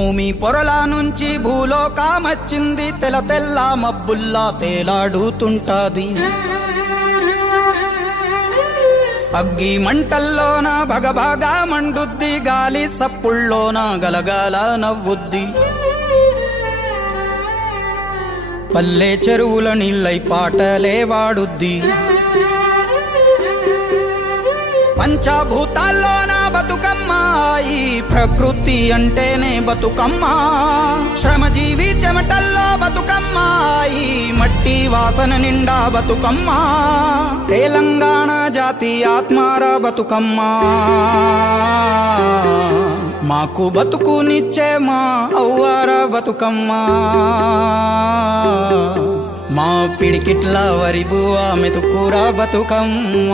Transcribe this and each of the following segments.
భూమి పొరల నుంచి భూలోకమచ్చింది, తెల్ల తెల్ల మబ్బుల్లా తేలాడుతుంటాది. అగ్గి మంటల్లోన భగభగా మండుద్ది, గాలి సప్పుల్లోన గలగల నవ్వుద్ది. పల్లె చెరువుల నీళ్ళై పాటలే వాడుద్ది. పంచభూతాల్లోన బతుకమ్మ, ఈ ప్రకృతి అంటేనే బతుకమ్మ. శ్రమజీవి చెమటల్లో బతుకమ్మ, ఈ మట్టి వాసన నిండా బతుకమ్మ. తెలంగాణ జాతి ఆత్మార బతుకమ్మ, మాకు బతుకునిచ్చే మా అవ్వార బతుకమ్మ. మా పిడికిట్ల వరిబువ మెతుకుర బతుకమ్మ.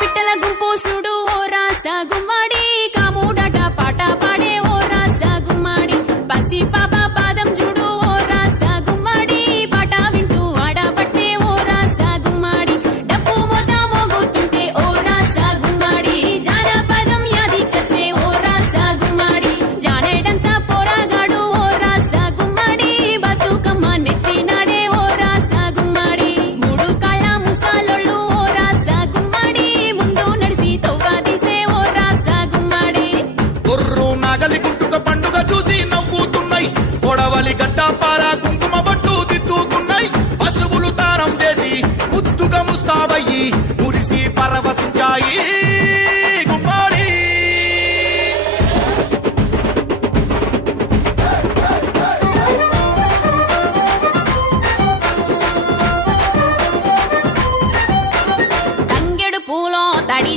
పిట్టల గుంపు సుడు ఓ రాస గుమ్మడి, కాముడట పాట పాడే ఓ రాస గుమ్మడి. పసి పాప పాదం చూడు ఓ రాస గుమ్మడి, పాట వింటూ ఆడబట్టే ఓ రాస గుమ్మడి. డప్పు మొద మోగుతుంటే ఓ రాస గుమ్మడి, జానపదం యాదికొచ్చే ఓ రాస గుమ్మడి. జానేడంత పోరాగాడు ఓ రాస గుమ్మడి, బతుకమ్మ నెత్తినాడే ఓ రాస గుమ్మడి. మూడు కాళ్ళ ముసాలోళ్ళు ఓ రాస గుమ్మడి, ముందు నడిసి తవ్వాదిసే ఓ రాస గుమ్మడి. గొర్రు నాగలి గుంటుక పండుగ చూసి నవ్వుతున్నాయి, కొడవలి గడ్డ పార కుంకుమ బట్టు దిద్దుకున్నాయి. పశువులు తారం చేసి ముద్దుగా ముస్తాబయ్యి మురిసి పరవశించాయి గుమ్మడి. తంగెడు పూలో తడి